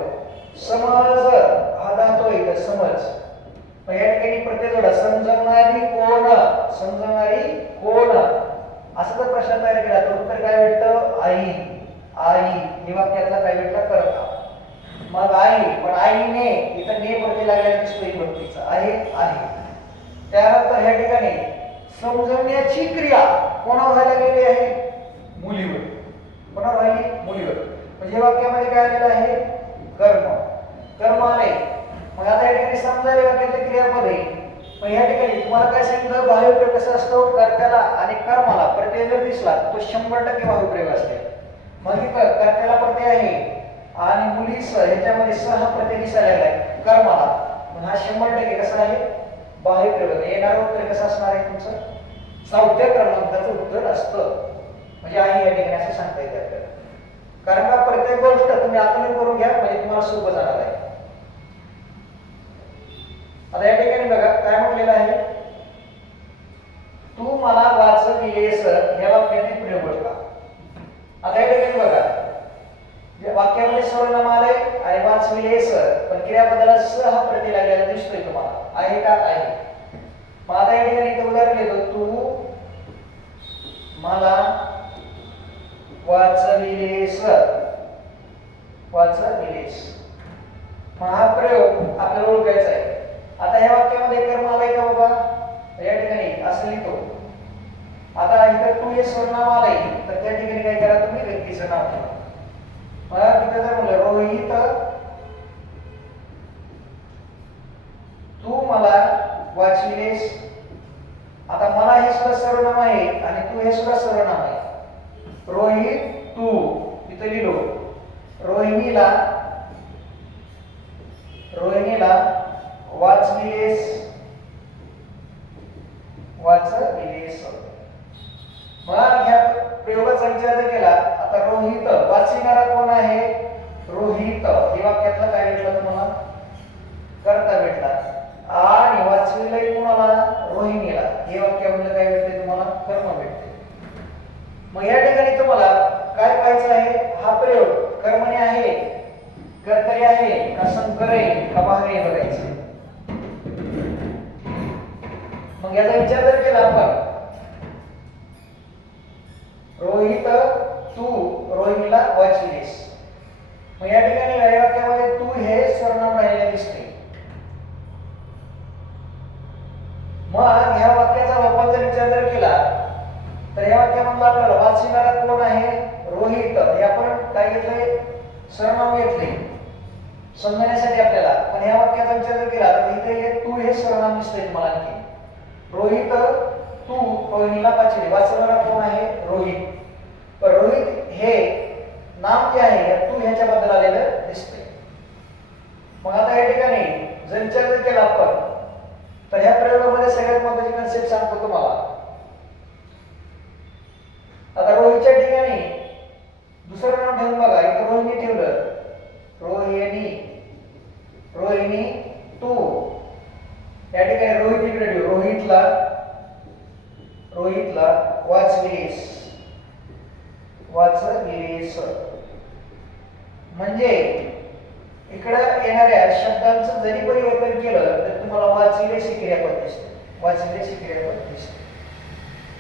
समज हा धातू आहे, तर समज. मग या ठिकाणी प्रत्येक जोडा समजवणारी कोण, समजवणारी कोण, असं जर प्रश्न तयार केला तर उत्तर काय भेटतं, आई. आई हे वाक्यातला काय भेटला, करता. मग आई, पण आईने इथं ने प्रत्यय लागलेला दिसतोय व्यक्तीचा, आहे आहे. त्यानंतर ह्या ठिकाणी समजवण्याची क्रिया कोणावर व्हायला लागलेली आहे, मुलीवर. कोणावर व्हायली, मुलीवर. म्हणजे वाक्यामध्ये काय आलेलं आहे, कर्म. कर्म आले. मग आता या ठिकाणी समजायला वाक्यातले क्रियापद आहे. पण या ठिकाणी तुम्हाला काय सांगितलं, बाह्यप्रयोग कसा असतो, कर्त्याला आणि कर्माला प्रत्यय जर दिसला तो 100% बाह्यप्रयोग असते. मग इथं कर्त्याला प्रत्यय आहे आणि मुलीस ह्याच्यामध्ये सह प्रत्यय दिसायला लागलाय कर्माला. मग हा 100% कसा आहे, बाह्यप्रयोग. येणारं उत्तर कसं असणार आहे तुमचं, 4थ्या क्रमांकाचं उत्तर असतं. म्हणजे आहे या ठिकाणी असं सांगता येते आपल्याला. कारण का प्रत्येक गोष्ट तुम्ही आकलन करून घ्या, म्हणजे तुम्हाला सोपं जाणार आहे. आता या ठिकाणी बघा काय म्हटलेलं आहे, तू मला वाचविलेस. या वाक्यातील प्रयोग बघा. आता या ठिकाणी बघा वाक्यामध्ये सर्वनाम आलंय आणि वाचविलेस, पण क्रियापदाला स हा प्रत्यय लागलेला दिसतोय तुम्हाला, आहे का, आहे. मग आता या ठिकाणी उदाहरण घेतो, तू मला वाचविलेस, वाचविलेस. मग हा प्रयोग आपल्याला ओळखायचा आहे. आता ह्या वाक्यामध्ये कर्म आलाय का बाबा, या ठिकाणी असं लिहितो. आता इथं तू हे सर्वनाम आलंय, तर त्या ठिकाणी काय करा, तुम्ही व्यक्तीचं नाव ठेवा. मग तिथं जर म्हणलं रोहित तू मला वाचविलेस. आता मला हे सुद्धा सर्वनाम आहे आणि तू हे सुद्धा सर्वनाम आहे. रोहित तू इथं लिहिलो, रोहिणीला वाचविलेस, वाचविलेस. मग ह्या प्रयोगाचा विचार केला. आता रोहित, वाचविणारा कोण आहे, रोहित. हे वाक्यातलं काय भेटलं तुम्हाला, कर्ता भेटला. आणि वाचविलंय कोणाला, रोहिणीला. हे वाक्यामधलं काय भेटते तुम्हाला, कर्म भेटते. मग या ठिकाणी तुम्हाला काय पाहायचं आहे, हा प्रयोग कर्मणी आहे, कर्तरी आहे का, संकर आहे का, बाह्य आहे बघायचं. मग याचा विचार जर केला आपण, रोहित तू रोहिणीला वाचविलेस. मग या ठिकाणी या वाक्यामध्ये तू हे सर्वनाम राहिलेले दिसते. मग ह्या वाक्याचा आपण जर विचार जर केला तर या वाक्यामधलं आपल्याला वाचणारा कोण आहे? रोहित. हे आपण काय घेतलंय? सर्वनाम घेतले समजण्यासाठी आपल्याला. पण या वाक्याचा विचार जर केला तर इथे तू हे सर्वनाम दिसतंय तुम्हाला आणखी. रोहित तू रोहिणीला वाचले. वाचणारा कोण आहे? रोहित. पण रोहित हे नाम जे आहे तू ह्याच्याबद्दल आलेलं दिसतंय. मग आता या ठिकाणी जर विचार जर केला आपण तर ह्या प्रयोगामध्ये सगळ्यात महत्त्वाची कन्सेप्ट सांगतो तुम्हाला. आता रोहितच्या ठिकाणी दुसरं नाव ठेवून बघा. इथं रोहिणी ठेवलं. रोहिणी. रोहिणी तू. या ठिकाणी रोहित इकडे ठेव. रोहितला वाचलीस. वाचलीस. म्हणजे इकडं येणाऱ्या शब्दांचं जरी परिवर्तन केलं तर तुम्हाला वाचलेस ही क्रियापद दिसते. वाचलेस ही क्रियापद दिसते.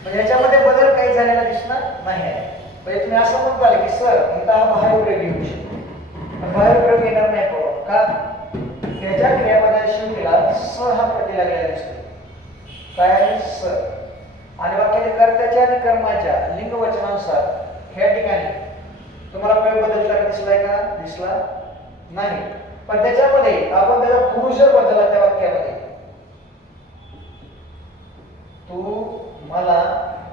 म्हणजे याच्यामध्ये बदल काही झालेला दिसणार नाही आहे. म्हणजे तुम्ही असं म्हणताल की सर इथं हा बाह्यप्रयोग येऊ शकतो. पण बाह्यप्रयोग येणार नाही पडो का? त्याच्या क्रियापदाच्या शेवटीला स हा प्रती लागलेला दिसतो. काय आहे? स. आणि वाक्याच्या कर्त्याच्या आणि कर्माच्या लिंग वचनानुसार ह्या ठिकाणी तुम्हाला प्रयोग बदलताना दिसलाय का? दिसला नाही. पण त्याच्यामध्ये आपण त्याचा पुरुष जर बदलला त्या वाक्यामध्ये, तू मला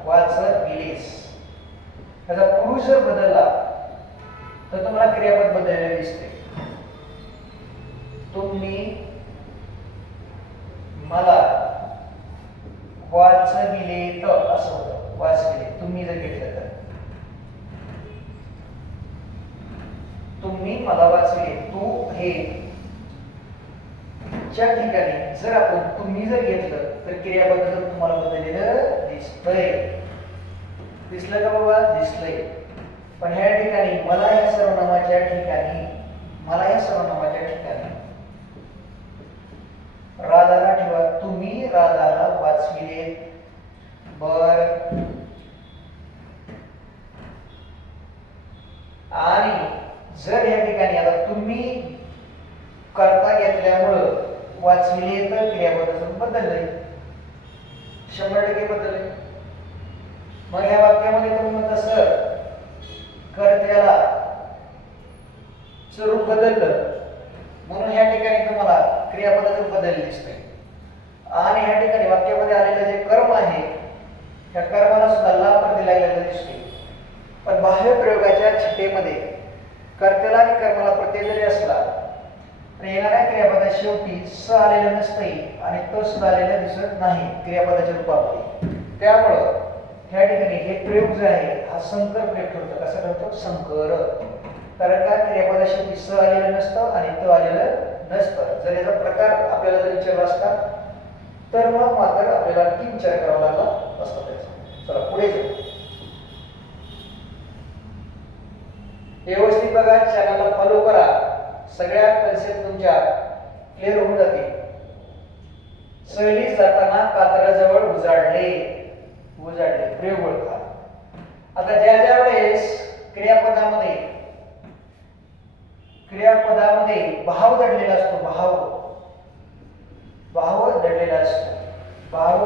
वाचलीस, त्याचा पुरुष जर बदलला तर तुम्हाला क्रियापद बदललेले दिसते. तुम्ही मला वाचविले तर असं होतं. वाचविले तुम्ही जर घेतलं तर तुम्ही मला वाचविले. तू हे च्या ठिकाणी जर आपण तुम्ही जर घेतलं तर क्रियापद तुम्हाला बदललेलं दिसतंय. दिसलं का बाबा? दिसलंय. पण ह्या ठिकाणी मला या सर्वनामाच्या ठिकाणी राधाला ठेवा. तुम्ही राधाला वाचविले. बर. आणि जर या ठिकाणी आता तुम्ही करता घेतल्यामुळं वाचविले तर क्रियापदाचं बदललंय. 100% बदललंय. मग या वाक्यामध्ये तुम्ही म्हणता सर कर्त्याला स्वरूप बदललं म्हणून ह्या ठिकाणी तुम्हाला क्रियापदाचं बदल दिसतंय. आणि ह्या ठिकाणी वाक्यामध्ये आलेलं जे कर्म आहे त्या कर्माला सुद्धा ला प्रती लागलेला दिसतोय. पण बाह्य प्रयोगाच्या छटेमध्ये कर्त्याला आणि कर्माला प्रत्यय जरी असला तर येणाऱ्या क्रियापदा शेवटी स आलेलं नसतंय आणि त सुद्धा आलेलं दिसत नाही क्रियापदाच्या रूपामध्ये. त्यामुळं ह्या ठिकाणी हे प्रयोग जे आहे हा संकर प्रयोग ठरतो. कसा ठरतो? संकर. कारण का? क्रियापदा शेवटी स आलेलं नसतं आणि त आलेलं नसतं. जर याचा प्रकार आपल्याला जर विचारला असता तर मग मात्र आपल्याला आणखी विचार करावा लागला असता त्याचा. चला पुढे जाऊ. व्यवस्थित बघा. चॅनलला फॉलो करा. सगळ्या कन्सेप्ट तुमच्या क्लिअर होऊन जातील. सहलीस जाताना कातराजवळ उजाडले. प्रयोग ओळखा. आता ज्या ज्या वेळेस क्रियापदामध्ये भाव दडलेला असतो, भाव दडलेला असतो, भाव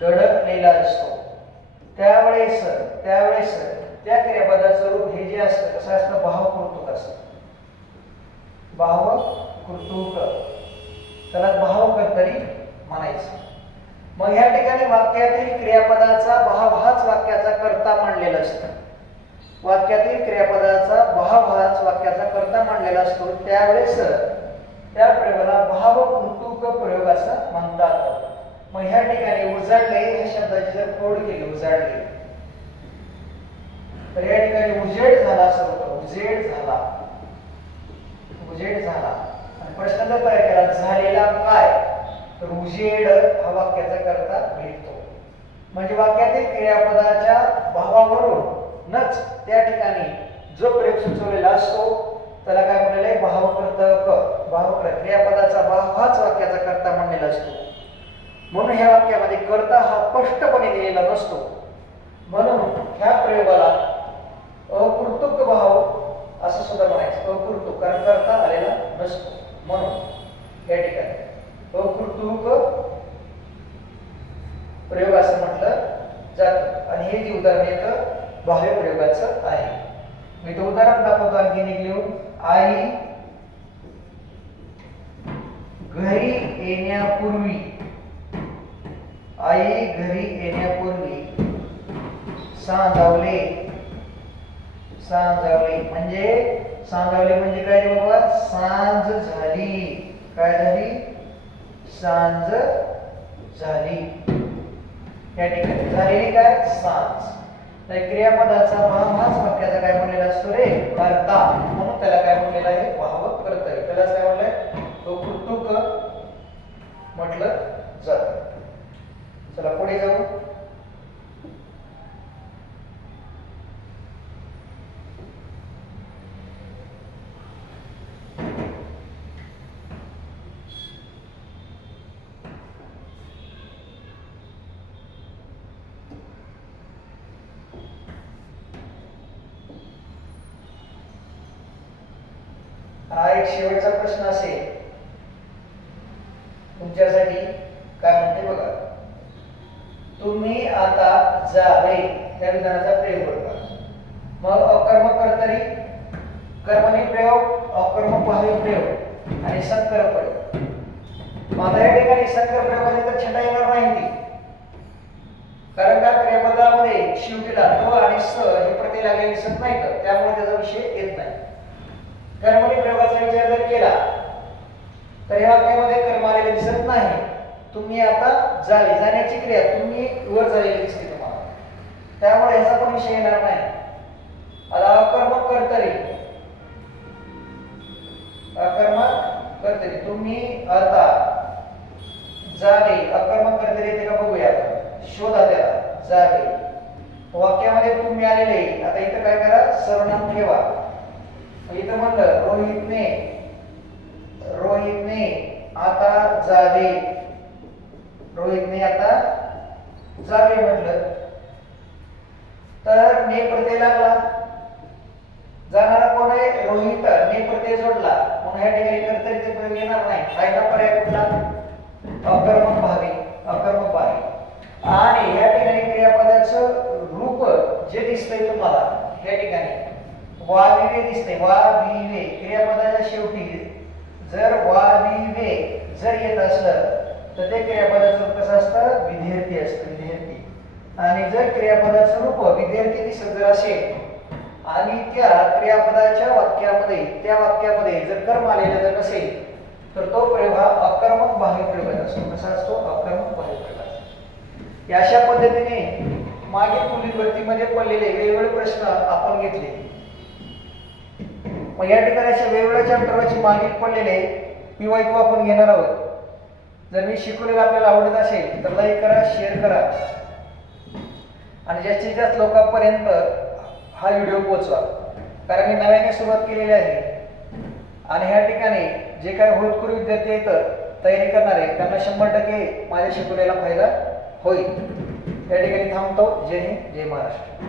दडलेला असतो, त्यावेळेस त्या क्रियापदाचं रूप हे जे असतं कसं असतं? भावकृतुक असतं. भावकृतुक. त्याला भावकर्तरी म्हणायचं. मग ह्या ठिकाणी वाक्यातील क्रियापदाचा भाव हाच वाक्याचा कर्ता मानलेला असतो. वाक्यातील क्रियापदाचा भाव हाच वाक्याचा कर्ता मानलेला असतो. त्यावेळेस त्या प्रयोगाला भावकृतुक प्रयोग असं म्हणतात. मग ह्या ठिकाणी उजाडले या शब्दाची जर फोड केली, उजाडले, तर या ठिकाणी उजेड झाला असं होतं. उजेड झाला. आणि प्रश्न जर तयार केला झालेला काय, तर उजेड हा वाक्याचा कर्ता भेटतो. म्हणजे वाक्यातील क्रियापदाच्या भावावरूनच त्या ठिकाणी जो प्रयोग सुचवलेला असतो त्याला काय म्हटलेलं आहे? भावकर्तक. भावकर्ता. क्रियापदाचा भाव हाच वाक्याचा कर्ता मानलेला असतो. म्हणून ह्या वाक्यामध्ये कर्ता हा स्पष्टपणे दिलेला नसतो. म्हणून ह्या प्रयोगाला अकृतुक भाव असं सुद्धा म्हणायचं. अकृतुक. कारण कर्ता आलेला नसतो. म्हणून या ठिकाणी अकृतुक प्रयोग असं म्हटलं जातं. आणि हे जे उदाहरण येतं बाह्य प्रयोगाचं आहे. मी तो उदाहरण दाखवतो आणखी लिहून. आई घरी येण्यापूर्वी, आई घरी येण्यापूर्वी सांजावले. सांजावले म्हणजे काय रे बाबा? सांज झाली. काय झाली? सांज झाली. या ठिकाणी झालेली काय? सांज. तर क्रियापदाचा भाव हाच वाक्याचा काय म्हणलेला असतो रे? कर्ता. म्हणून त्याला काय म्हणलेलं आहे? वाहक कर्तरी. त्याला काय म्हणलंय? तो कुतुक म्हटलं जातं. चला पुढे जाऊ. हा एक शेवटचा प्रश्न असेल तुमच्यासाठी. काय म्हणते बघा. तुम्ही आता जावे या विधानाचा प्रयोग करा. मग अकर्मक कर्तरी, कर्मणी प्रयोग, अकर्मक बाह्य प्रयोग आणि संकर प्रयोग. आता या ठिकाणी संकर प्रयोगाची तर छटा येणार नाही ती. कारण का क्रियापदामध्ये शेवटीला क आणि स हे प्रत्यय लागलेले दिसत नाही, तर त्यामुळे त्याचा विषय येत नाही. कर्मणी प्रयोगाचा विचार जर केला तर या वाक्यामध्ये कर्म आलेले दिसत नाही. तुम्ही आता जावे, जाण्याची क्रिया तुम्ही वर झालेली दिसते तुम्हाला, त्यामुळे याचा पण विषय येणार नाही. आता अकर्मक कर्तरी, अकर्मक कर्तरी तुम्ही आता जावे. अकर्मक कर्तरी येते का बघूया आपण. शोधा त्याला. जावे वाक्यामध्ये तुम्ही आलेले. आता इथं काय करा? सर्वनाम ठेवा. इथं म्हणलं रोहितने आता जावे. रोहितने आता जावे म्हटलं तर ने प्रत्यय लागला. जाणारा कोण आहे? रोहित. ने प्रत्यय जोडला म्हणून ह्या ठिकाणी कर्तरीचे प्रयोग येणार नाही. पहिला पर्याय कुठला? अकर्मक भावी. अकर्मक भावी. आणि या ठिकाणी क्रियापदाचं रूप जे दिसतंय तुम्हाला या ठिकाणी वाविवे दिसते. वाविवे क्रियापदाच्या शेवटी जर वाविवे जर येत असलं तर ते क्रियापदाचं रूप कसं असतं? विद्यार्थी असतं. विद्यार्थी. आणि जर क्रियापदाचं रूप विद्यार्थी दिसत जर असेल आणि त्या क्रियापदाच्या वाक्यामध्ये त्या वाक्यामध्ये जर कर्म आलेलं जर नसेल तर तो प्रयोग हा अकर्मक बाह्य प्रयोग असतो. कसा असतो? अकर्मक बाह्य प्रयोग. अशा पद्धतीने मागील पुढील भरतीमध्ये पडलेले वेगवेगळे प्रश्न आपण घेतले. मग या ठिकाणी अशा वेगवेगळ्या चॅप्टरवरचे मागील पडलेले PYQ आपण घेणार आहोत. जर मी शिकवलेलं आपल्याला आवडत असेल तर लाईक करा, शेअर करा आणि जास्तीत जास्त लोकांपर्यंत हा व्हिडिओ पोहोचवा. कारण मी नव्याने सुरुवात केलेली आहे आणि ह्या ठिकाणी जे काही होतकरू विद्यार्थी आहेत तयारी करणारे त्यांना 100% माझ्या शिकवलेला फायदा होईल. या ठिकाणी थांबतो. जय हिंद, जय महाराष्ट्र.